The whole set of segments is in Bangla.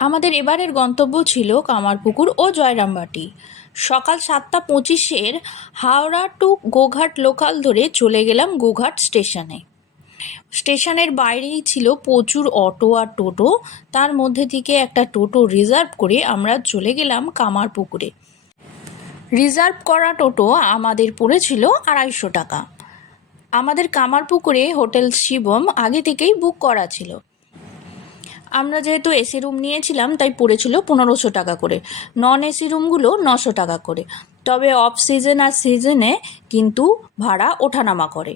আমাদের এবারের গন্তব্য ছিল কামারপুকুর ও জয়রামবাটি। সকাল 7:25 হাওড়া টু গোঘাট লোকাল ধরে চলে গেলাম গোঘাট স্টেশনে। স্টেশনের বাইরেই ছিল প্রচুর অটো আর টোটো। তার মধ্যে থেকে একটা টোটো রিজার্ভ করে আমরা চলে গেলাম কামারপুকুরে। রিজার্ভ করা টোটো আমাদের পড়েছিল 250 টাকা। আমাদের কামারপুকুরে হোটেল শিবম আগে থেকেই বুক করা ছিল। আমরা যেহেতু এসি রুম নিয়েছিলাম তাই পড়েছিল 1500 টাকা করে, নন এসি রুমগুলো 900 টাকা করে। তবে অফ সিজন আর সিজনে কিন্তু ভাড়া ওঠানামা করে।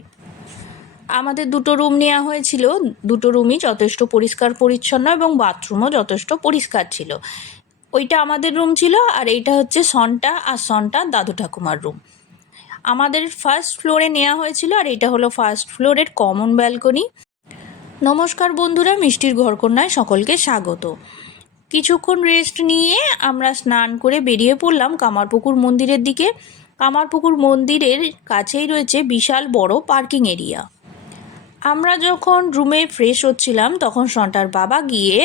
আমাদের দুটো রুম নেওয়া হয়েছিল, দুটো রুমই যথেষ্ট পরিষ্কার পরিচ্ছন্ন এবং বাথরুমও যথেষ্ট পরিষ্কার ছিল। ওইটা আমাদের রুম ছিল আর এইটা হচ্ছে সন্টা আর সন্টা দাদু ঠাকুমার রুম। আমাদের ফার্স্ট ফ্লোরে নেওয়া হয়েছিল আর এটা হলো ফার্স্ট ফ্লোরের কমন ব্যালকনি। নমস্কার বন্ধুরা, মিষ্টির ঘরকন্যায় সকলকে স্বাগত। কিছুক্ষণ রেস্ট নিয়ে আমরা স্নান করে বেরিয়ে পড়লাম কামারপুকুর মন্দিরের দিকে। কামারপুকুর মন্দিরের কাছেই রয়েছে বিশাল বড় পার্কিং এরিয়া। আমরা যখন রুমে ফ্রেশ হচ্ছিলাম তখন সন্টার বাবা গিয়ে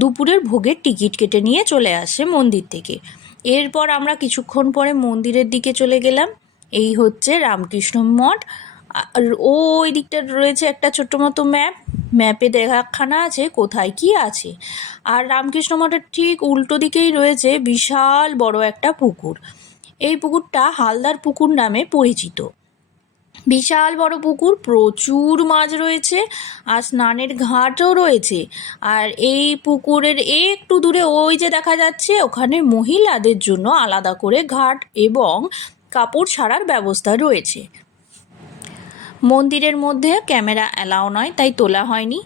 দুপুরের ভোগের টিকিট কেটে নিয়ে চলে আসে মন্দির থেকে। এরপর আমরা কিছুক্ষণ পরে মন্দিরের দিকে চলে গেলাম। এই হচ্ছে রামকৃষ্ণ মঠ। আর ওই দিকটা রয়েছে একটা ছোট্ট মতো ম্যাপে দেখাখানা আছে কোথায় কি আছে। আর রামকৃষ্ণ মঠের ঠিক উল্টো দিকেই রয়েছে বিশাল বড় একটা পুকুর। এই পুকুরটা হালদার পুকুর নামে পরিচিত। বিশাল বড় পুকুর, প্রচুর মাছ রয়েছে আর স্নানের ঘাটও রয়েছে। আর এই পুকুরের একটু দূরে ওই যে দেখা যাচ্ছে ওখানে মহিলাদের জন্য আলাদা করে ঘাট এবং কাপড় ছাড়ার ব্যবস্থা রয়েছে। মন্দিরের মধ্যে ক্যামেরা অ্যালাউ নয়, তাই তোলা হয়নি।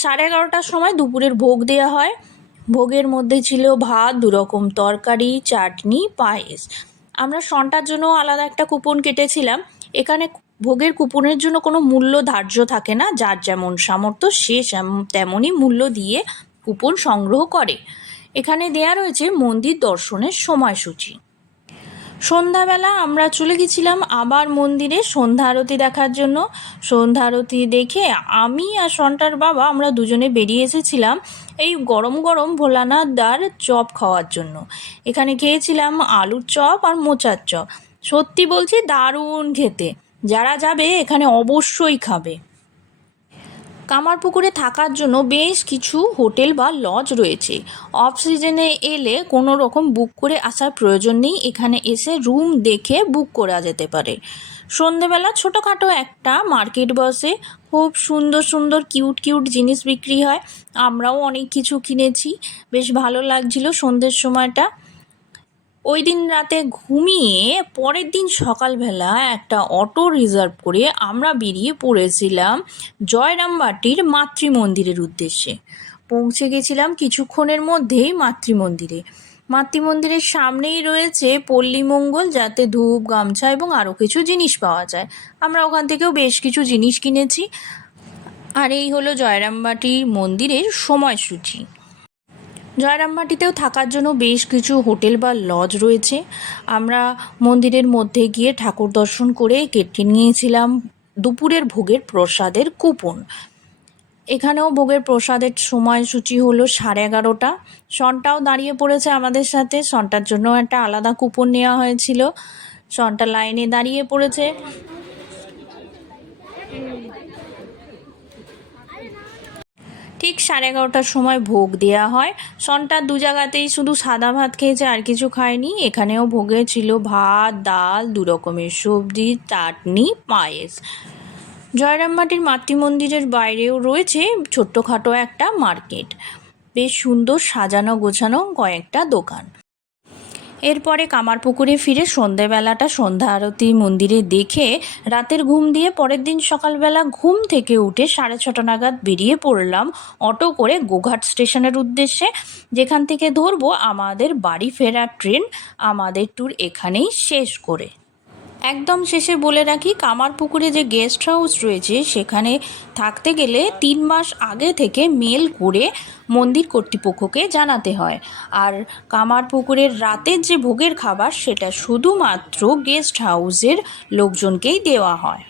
11:30টার সময় দুপুরের ভোগ দেওয়া হয়। ভোগের মধ্যে ছিল ভাত, 2 রকম তরকারি, চাটনি, পায়েস। আমরা সন্টার জন্য আলাদা একটা কুপন কেটেছিলাম। এখানে ভোগের কুপনের জন্য কোনো মূল্য ধার্য থাকে না, যার যেমন সামর্থ্য সে তেমনই মূল্য দিয়ে কুপন সংগ্রহ করে। এখানে দেয়া রয়েছে মন্দির দর্শনের সময়সূচি। সন্ধ্যাবেলা আমরা চলে গেছিলাম আবার মন্দিরে সন্ধ্যা আরতি দেখার জন্য। সন্ধ্যা আরতি দেখে আমি আর সন্টার বাবা আমরা দুজনে বেরিয়ে এসেছিলাম এই গরম গরম ভোলানাথদার চপ খাওয়ার জন্য। এখানে খেয়েছিলাম আলুর চপ আর মোচার চপ। সত্যি বলছি, দারুণ খেতে। যারা যাবে এখানে অবশ্যই খাবে। কামারপুকুরে থাকার জন্য বেশ কিছু হোটেল বা লজ রয়েছে। অফ সিজনে এলে কোনো রকম বুক করে আসার প্রয়োজন নেই, এখানে এসে রুম দেখে বুক করা যেতে পারে। সন্ধেবেলা ছোটোখাটো একটা মার্কেট বসে, খুব সুন্দর সুন্দর কিউট কিউট জিনিস বিক্রি হয়। আমরাও অনেক কিছু কিনেছি, বেশ ভালো লাগছিল সন্ধ্যের সময়টা। ওই দিন রাতে ঘুমিয়ে পরের দিন সকালবেলা একটা অটো রিজার্ভ করে আমরা বেরিয়ে পড়েছিলাম জয়রামবাটির মাতৃমন্দিরের উদ্দেশ্যে। পৌঁছে গেছিলাম কিছুক্ষণের মধ্যেই মাতৃমন্দিরে। মাতৃমন্দিরের সামনেই রয়েছে পল্লীমঙ্গল, যাতে ধূপ, গামছা এবং আরও কিছু জিনিস পাওয়া যায়। আমরা ওখান থেকেও বেশ কিছু জিনিস কিনেছি। আর এই হলো জয়রামবাটি মন্দিরের সময়সূচি। জয়রামবাটিতেও থাকার জন্য বেশ কিছু হোটেল বা লজ রয়েছে। আমরা মন্দিরের মধ্যে গিয়ে ঠাকুর দর্শন করে কেটে নিয়েছিলাম দুপুরের ভোগের প্রসাদের কুপন। এখানেও ভোগের প্রসাদের সময়সূচি হলো 11:30। সন্টাও দাঁড়িয়ে পড়েছে আমাদের সাথে, সন্টার জন্য একটা আলাদা কুপন নেওয়া হয়েছিল। সন্টা লাইনে দাঁড়িয়ে পড়েছে। ঠিক 11:30টার সময় ভোগ দেওয়া হয়। সন্টার 2 জায়গাতেই শুধু সাদা ভাত খেয়েছে, আর কিছু খায়নি। এখানেও ভোগে ছিল ভাত, ডাল, 2 রকমের সবজি, চাটনি, পায়েস। জয়রামবাটির মাতৃমন্দিরের বাইরেও রয়েছে ছোট্টখাটো একটা মার্কেট, বেশ সুন্দর সাজানো গোছানো কয়েকটা দোকান। এরপরে কামারপুকুরে ফিরে সন্ধেবেলাটা সন্ধ্যা আরতি মন্দিরে দেখে রাতের ঘুম দিয়ে পরের দিন সকালবেলা ঘুম থেকে উঠে 6:30 নাগাদ বেরিয়ে পড়লাম অটো করে গোঘাট স্টেশনের উদ্দেশ্যে, যেখান থেকে ধরবো আমাদের বাড়ি ফেরার ট্রেন। আমাদের ট্যুর এখানেই শেষ করে একদম শেষে বলে রাখি, কামারপুকুরে যে গেস্ট হাউস রয়েছে সেখানে থাকতে গেলে 3 মাস আগে থেকে মেল করে মন্দির কর্তৃপক্ষকে জানাতে হয়। আর কামারপুকুরের রাতের যে ভোগের খাবার সেটা শুধুমাত্র গেস্ট হাউসের লোকজনকেই দেওয়া হয়।